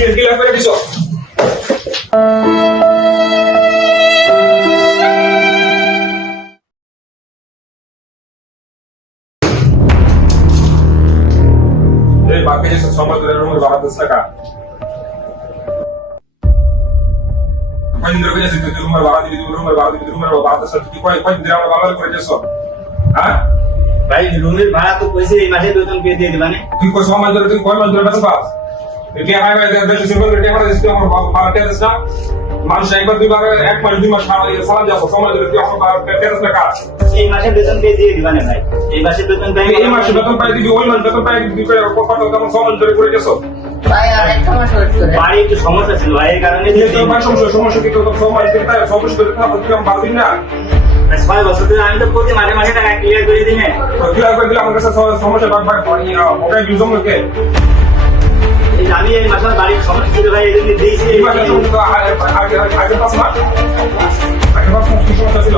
বুঝিয়ে দিলা করে দিছো এই বাকি যে সময় ধরে রুমের বাড়াতে টাকা কয়দিন ধরে গেছিস তুই রুমের বাড়া দিবি রুমের বাড়া দিবি রুমের বাড়াতে তুই কয় কয়দিন ধরে আমার বাবার করে যাচ্ছ হ্যাঁ ভাই রুমের ভাড়া তো কইছে এই মাসে বেতন পেয়ে দিয়ে দিবানে তুই মানুষ একবার দুইবার এক মাস দুই মাস সারা সালাম যাব সময় ধরে তুই আমার বাবা কে দিস না কাজ এই মাসে বেতন পেয়ে দিয়ে দিবানে ভাই? এই মাসে বেতন পেয়ে এই মাসে বেতন পাই দিবি ওই মাস বেতন পাই দিবি কত তেমন সময় ধরে করে গেছো ভাই আর একটা মাস ওয়েট করে। বাড়ি একটু সমস্যা ছিল ভাই এই কারণে এই তো ভাই সমস্যা সমস্যা কি? তোর সময় সমস্যা করে না তুই আমি পারবি না? ছয় বছর ধরে আমি তো প্রতি মাসে মাসে টাকা ক্লিয়ার করে দিনে তুই করে দিলে আমার কাছে সমস্যা বাদ বাদ পড়ি আমি এই মাসে বাড়ির সমস্যা ছিল ভাই জন্য দিয়েছি। মাসে আগে পাস না আগে পাস না কি সমস্যা ছিল?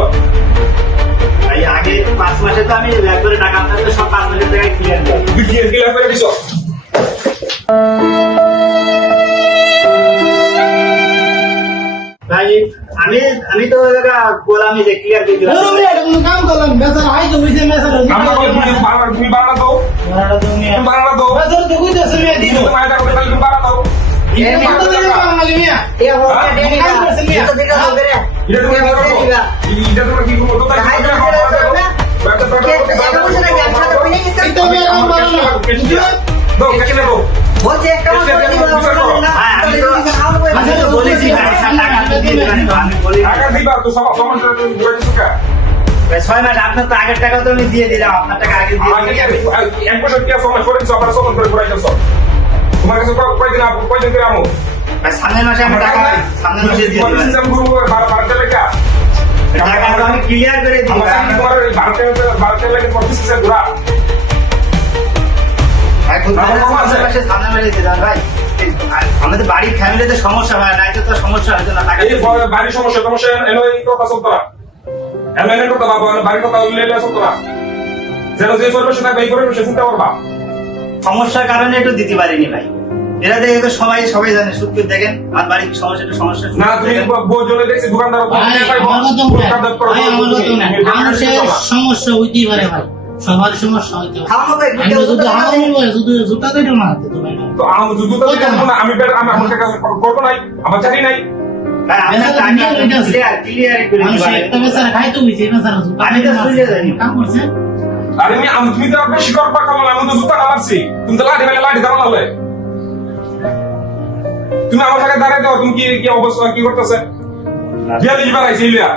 আগে পাঁচ মাসে তো আমি একবারে টাকা আপনাদের সব পাঁচ মাসের টাকা ক্লিয়ার দিই তুই করে দিছো? ভাই আমি আমি তো বললাম যে ক্লিয়ার কোনো কাম করলাম। বেচারা হাই তো বুঝে মেসার আমরা কই তুমি বাড়া তুমি বাড়া দাও তুমি তুমি বাড়া দাও বেচারা তো কইতে শুনে তুমি ছয় মাস আপনার তো আগের টাকা তো আমি দিয়ে দিলাম আপনার টাকা আগে দিয়ে দিলাম। এক বছর সময় করে সময় করে দিছো তোমার কাছে কয়দিন কয়দিন করে আমো? সামনের মাসে টাকা সামনের মাসে দিয়ে দিলাম। সিস্টেম টাকা ক্লিয়ার করে দিই তোমার পঁচিশ হাজার ঘোরা। আমাদের বাড়ির ফ্যামিলিতে সমস্যা হয় না তো সমস্যা হতো না বাড়ির সমস্যা সমস্যা এলো এই কথা চলতো না? এলো এনে কথা বাড়ির কথা উল্লে এলে না? যেন যে পরিবেশে থাকবে এই পরিবেশে চিন্তা করবা। সমস্যার কারণে একটু দিতে পারিনি ভাই। এরা দেখে তো সবাই সবাই জানে সত্যি দেখেন আর বাড়ির সমস্যা একটু সমস্যা না তুমি বউ জলে দেখছি দোকানদার মানুষের সমস্যা হইতেই পারে ভাই। সবার সমস্যা হইতে পারে। খাওয়া ভাই আমি তো করব নাই আমার নাই। আমি জানি। কাম করছে। আরে আমি আমি তুমি তো বেশি বেশি পাকা কামাল আমি তো জুতা কামাচ্ছি তুমি তো লাঠি মেলে লাঠি দাঁড়া হলে। তুমি আমার সাথে দাঁড়াই দাও তুমি কি কি অবস্থা কি করতেছে? বিয়া দিবার বাড়াইছে ইলিয়া।